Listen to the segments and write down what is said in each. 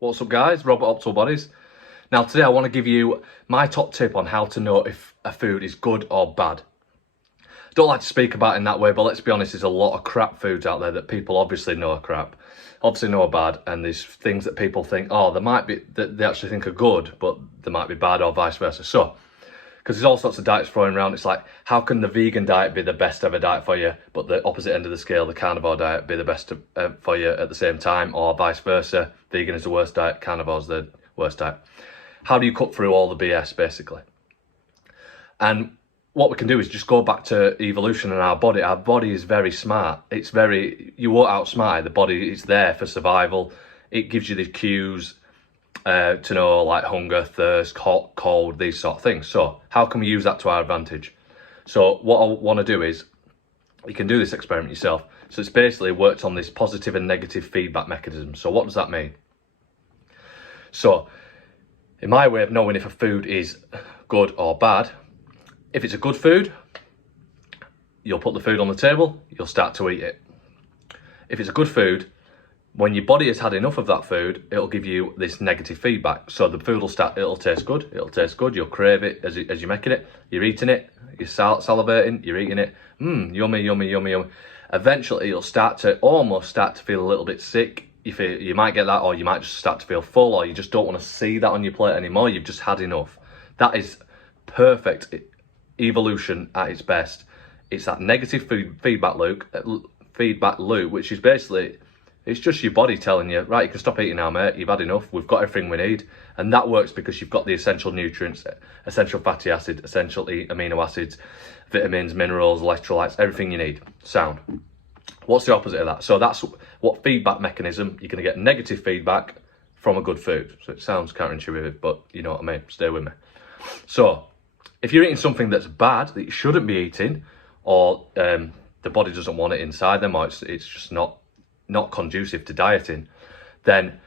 What's up guys, Robert Optimal Bodies. Now today I want to give you my top tip on how to know if a food is good or bad. Don't like to speak about it in that way, but let's be honest, there's a lot of crap foods out there that people obviously know are crap, obviously know are bad, and there's things that people think, oh, they might be, that they actually think are good, but they might be bad or vice versa. So, because there's all sorts of diets throwing around, it's like, how can the vegan diet be the best ever diet for you, but the opposite end of the scale, the carnivore diet, be the best for you at the same time, or vice versa, vegan is the worst diet, carnivore's the worst diet. How do you cut through all the BS, basically? And what we can do is just go back to evolution and our body. Our body is very smart. It's very, you won't outsmart it. The body is there for survival. It gives you the cues to know, like hunger, thirst, hot, cold, these sort of things. So how can we use that to our advantage? So what I want to do is, you can do this experiment yourself. So it's basically worked on this positive and negative feedback mechanism. So what does that mean? So in my way of knowing if a food is good or bad, if it's a good food, you'll put the food on the table, you'll start to eat it. If it's a good food, when your body has had enough of that food, it'll give you this negative feedback. So the food will start, it'll taste good, you'll crave it as you're making it, you're eating it, you're salivating, you're eating it, yummy, yummy, yummy, yummy. Eventually it'll almost start to feel a little bit sick. You might get that, or you might just start to feel full, or you just don't want to see that on your plate anymore, you've just had enough. That is perfect evolution at its best. It's that negative feedback loop, which is basically, it's just your body telling you, right, you can stop eating now, mate, you've had enough, we've got everything we need. And that works because you've got the essential nutrients, essential fatty acid, essential amino acids, vitamins, minerals, electrolytes, everything you need. Sound. What's the opposite of that? So that's what feedback mechanism, you're going to get negative feedback from a good food. So it sounds counterintuitive, but you know what I mean, stay with me. So if you're eating something that's bad, that you shouldn't be eating, or the body doesn't want it inside them, or it's just not conducive to dieting, then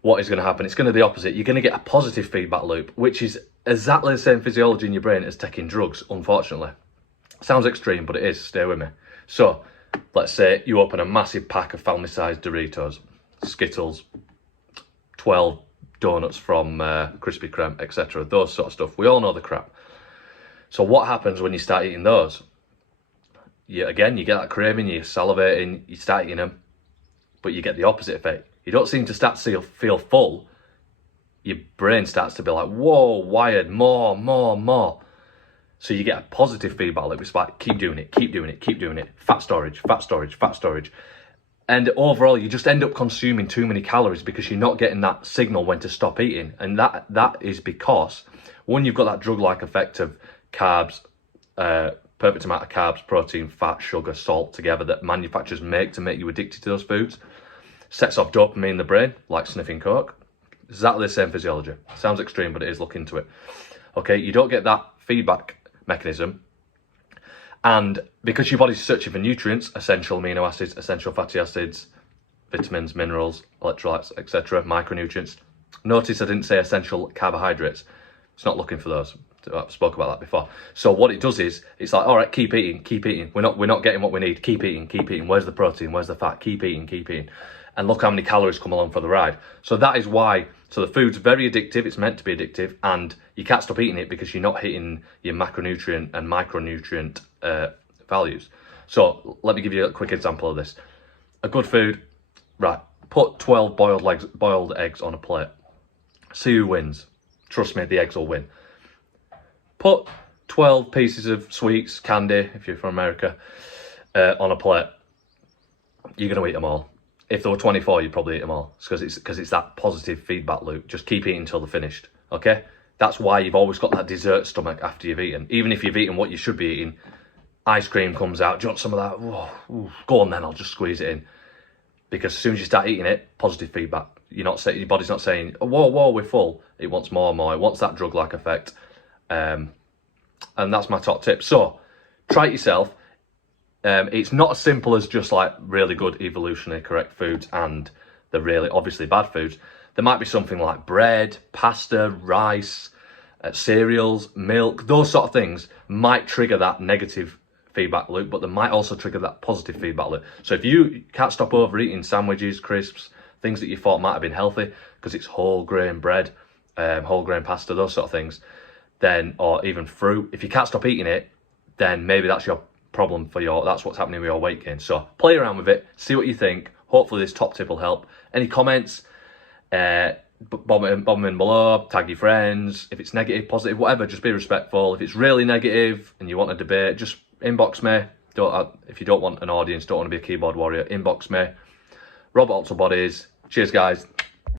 what is going to happen? It's going to be the opposite. You're going to get a positive feedback loop, which is exactly the same physiology in your brain as taking drugs, unfortunately. Sounds extreme, but it is. Stay with me. So let's say you open a massive pack of family-sized Doritos, Skittles, 12 donuts from Krispy Kreme, etc. Those sort of stuff. We all know the crap. So what happens when you start eating those? You get that craving, you're salivating, you start eating them, but you get the opposite effect. You don't seem to start to feel full. Your brain starts to be like, whoa, wired, more. So you get a positive feedback loop. It's like, keep doing it. Fat storage. And overall, you just end up consuming too many calories because you're not getting that signal when to stop eating. And that is because, one, you've got that drug-like effect of carbs, perfect amount of carbs, protein, fat, sugar, salt together that manufacturers make to make you addicted to those foods. Sets off dopamine in the brain, like sniffing coke. Exactly the same physiology. Sounds extreme, but it is. Look into it. Okay, you don't get that feedback mechanism. And because your body's searching for nutrients, essential amino acids, essential fatty acids, vitamins, minerals, electrolytes, etc., micronutrients. Notice I didn't say essential carbohydrates. It's not looking for those. I spoke about that before. So what it does is, it's like, all right, keep eating. We're not getting what we need. Keep eating. Where's the protein? Where's the fat? Keep eating. And look how many calories come along for the ride. So that is why. So the food's very addictive. It's meant to be addictive, and you can't stop eating it because you're not hitting your macronutrient and micronutrient values. So let me give you a quick example of this. A good food, right? Put 12 boiled eggs on a plate. See who wins. Trust me, the eggs will win. Put 12 pieces of sweets, candy, if you're from America, on a plate. You're going to eat them all. If there were 24, you'd probably eat them all. It's because it's that positive feedback loop. Just keep eating until they're finished, okay? That's why you've always got that dessert stomach after you've eaten. Even if you've eaten what you should be eating, ice cream comes out. Do you want some of that? Ooh, go on then, I'll just squeeze it in. Because as soon as you start eating it, positive feedback. Your body's not saying, whoa, we're full. It wants more and more. It wants that drug-like effect. And that's my top tip. So try it yourself. It's not as simple as just like really good evolutionary correct foods and the really obviously bad foods. There might be something like bread, pasta, rice, cereals, milk. Those sort of things might trigger that negative feedback loop, but they might also trigger that positive feedback loop. So if you can't stop overeating sandwiches, crisps, things that you thought might have been healthy, because it's whole grain bread, whole grain pasta, those sort of things, then, or even fruit. If you can't stop eating it, then maybe that's your problem that's what's happening with your weight gain. So play around with it, see what you think. Hopefully this top tip will help. Any comments, bomb them in below, tag your friends. If it's negative, positive, whatever, just be respectful. If it's really negative and you want a debate, just inbox me. If you don't want an audience, don't want to be a keyboard warrior, inbox me. Rob Alto Bodies. Cheers, guys.